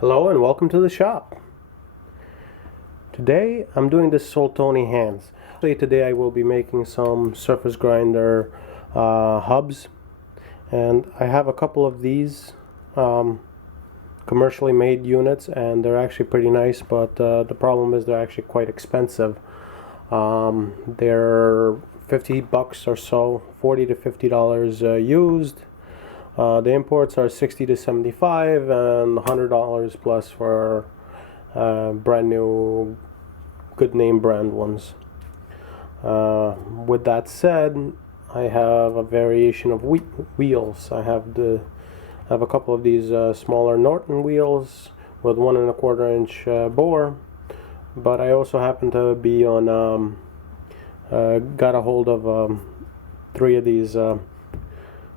Hello and welcome to the shop. Today I'm doing this Soltoni hands. Today I will be making some surface grinder hubs, and I have a couple of these commercially made units, and they're actually pretty nice, but the problem is they're actually quite expensive. They're $50 or so, $40 to $50 used. The imports are 60 to 75 and $100 plus for brand new good name brand ones. With that said, I have a variation of wheels. I have a couple of these smaller Norton wheels with 1 1/4 inch bore, but I also happen to be on got a hold of 3 of these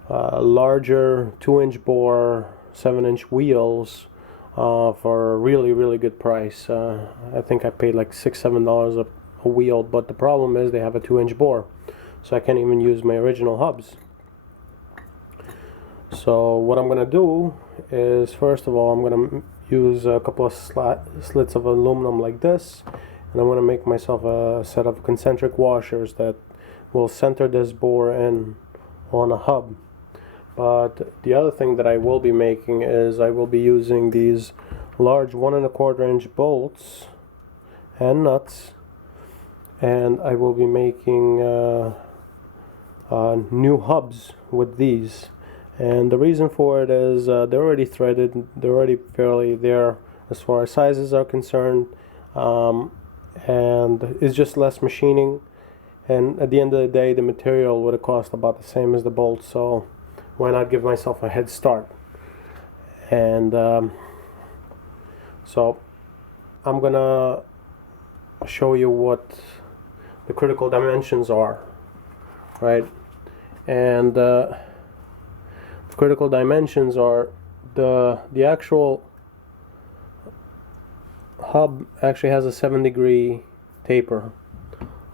larger 2-inch bore 7-inch wheels for a really good price. I think I paid like $6-7 a wheel, but the problem is they have a 2-inch bore, so I can't even use my original hubs. So what I'm gonna do is, first of all, I'm gonna use a couple of slits of aluminum like this, and I'm gonna make myself a set of concentric washers that will center this bore in on a hub. But the other thing that I will be making is I will be using these large 1 1/4 inch bolts and nuts, and I will be making new hubs with these. And the reason for it is they're already threaded, they're already fairly there as far as sizes are concerned, and it's just less machining, and at the end of the day the material would have cost about the same as the bolts, so why not give myself a head start? And so I'm gonna show you what the critical dimensions are, right? And the critical dimensions are the actual hub actually has a 7-degree taper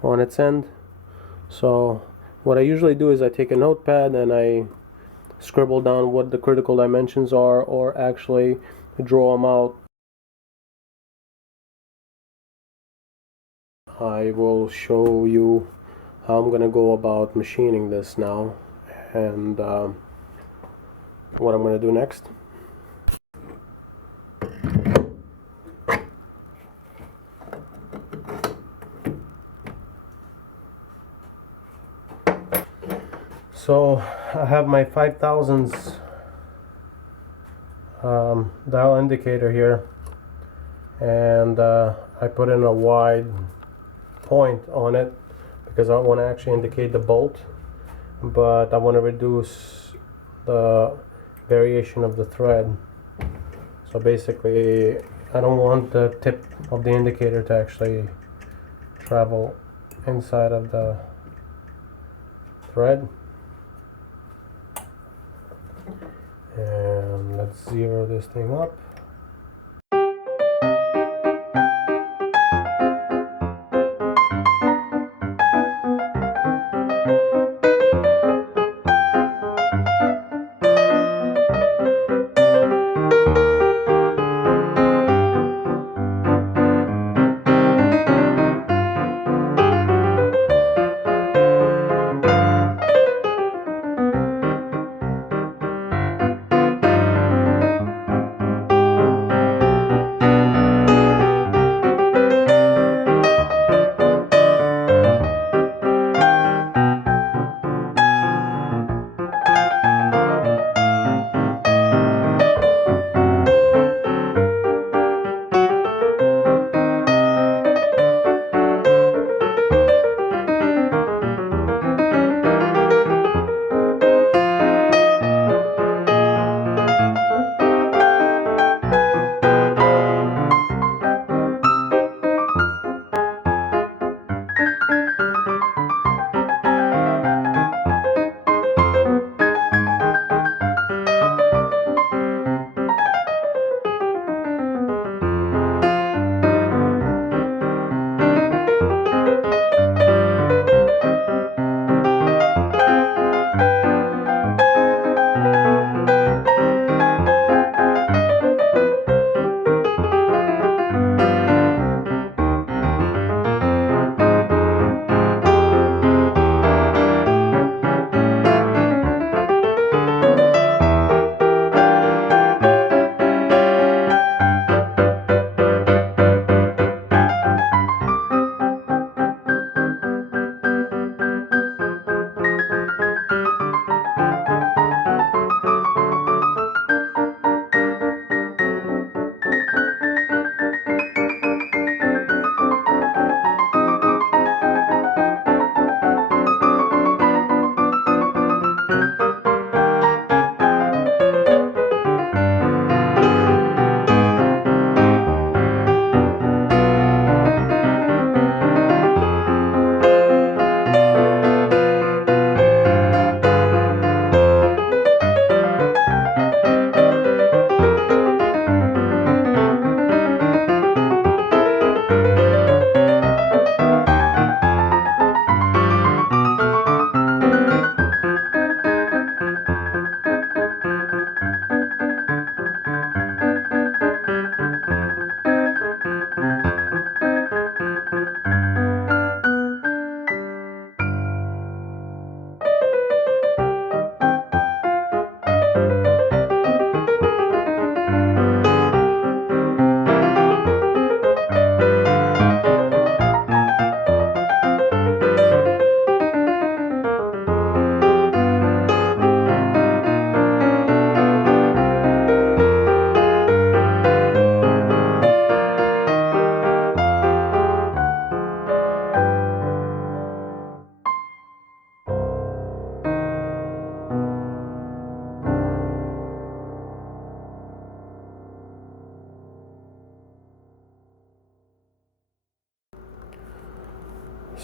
on its end. So what I usually do is I take a notepad and I scribble down what the critical dimensions are, or actually draw them out. I will show you how I'm gonna go about machining this now, and what I'm gonna do next. So I have my 5000s dial indicator here, and I put in a wide point on it because I want to actually indicate the bolt, but I want to reduce the variation of the thread. So basically I don't want the tip of the indicator to actually travel inside of the thread. And let's zero this thing up.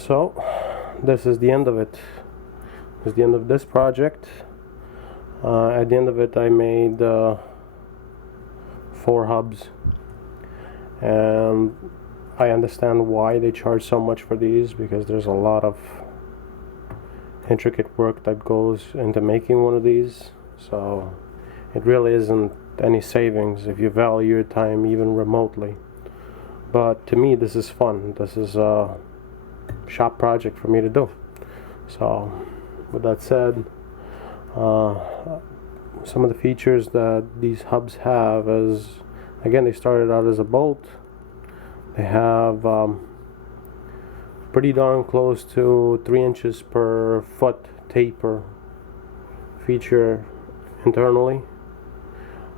So this is the end of it. This is the end of this project. At the end of it I made 4 hubs, and I understand why they charge so much for these, because there's a lot of intricate work that goes into making one of these. So it really isn't any savings if you value your time even remotely. But to me, this is fun. This is a shop project for me to do. So with that said, some of the features that these hubs have is, again, they started out as a bolt. They have pretty darn close to 3 inches per foot taper feature internally.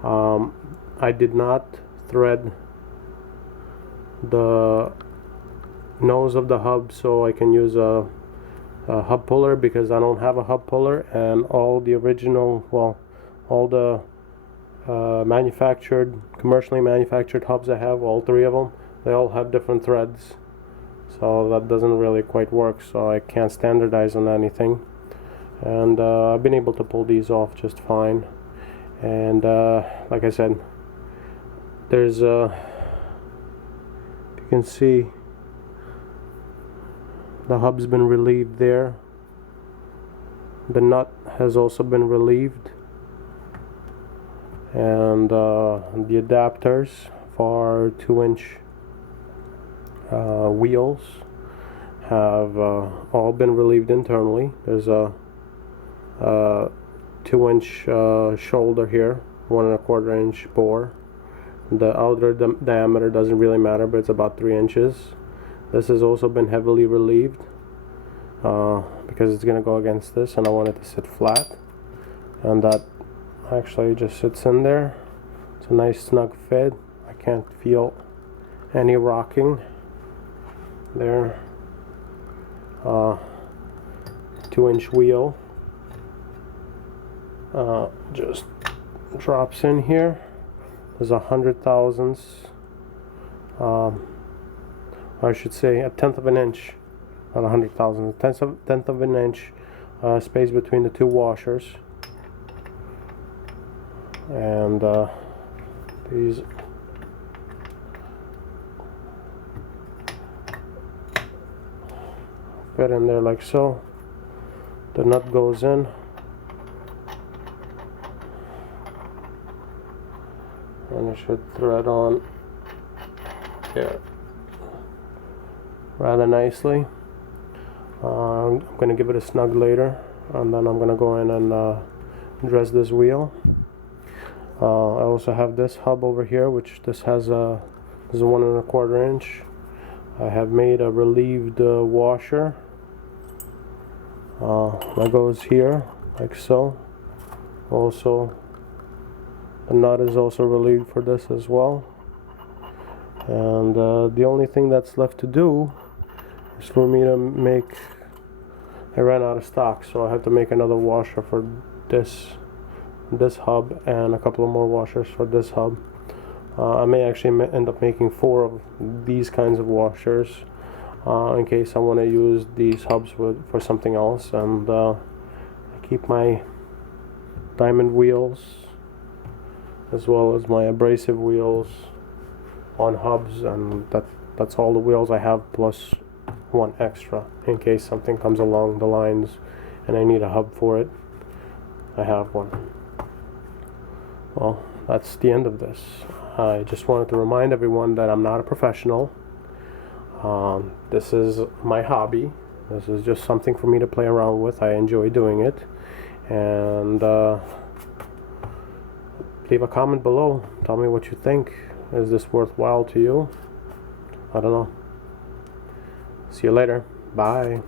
I did not thread the nose of the hub so I can use a hub puller, because I don't have a hub puller, and all the original, well, all the commercially manufactured hubs I have, all 3 of them, they all have different threads, so that doesn't really quite work, so I can't standardize on anything. And I've been able to pull these off just fine. And like I said, there's you can see the hub's been relieved there. The nut has also been relieved, and the adapters for 2-inch wheels have all been relieved internally. There's a 2-inch shoulder here, 1 1/4 inch bore. The outer diameter doesn't really matter, but it's about 3 inches. This has also been heavily relieved because it's going to go against this, and I want it to sit flat, and that actually just sits in there. It's a nice snug fit. I can't feel any rocking there. 2-inch wheel just drops in here. There's 100 thousandths, I should say a 1/10 of an inch, not 100 thousandths, 1/10 of an inch space between the 2 washers, and these fit in there like so. The nut goes in, and it should thread on here rather nicely. I'm going to give it a snug later, and then I'm going to go in and dress this wheel. I also have this hub over here, which this is a 1 1/4 inch. I have made a relieved washer that goes here like so. Also, the nut is also relieved for this as well. And the only thing that's left to do is for me to make, I ran out of stock, so I have to make another washer for this hub, and a couple of more washers for this hub. I may actually end up making 4 of these kinds of washers in case I want to use these hubs for something else, and I keep my diamond wheels as well as my abrasive wheels on hubs, and that's all the wheels I have, plus 1 extra in case something comes along the lines and I need a hub for it. I have one. Well, that's the end of this. I just wanted to remind everyone that I'm not a professional. This is my hobby. This is just something for me to play around with. I enjoy doing it. And leave a comment below. Tell me what you think. Is this worthwhile to you? I don't know. See you later. Bye.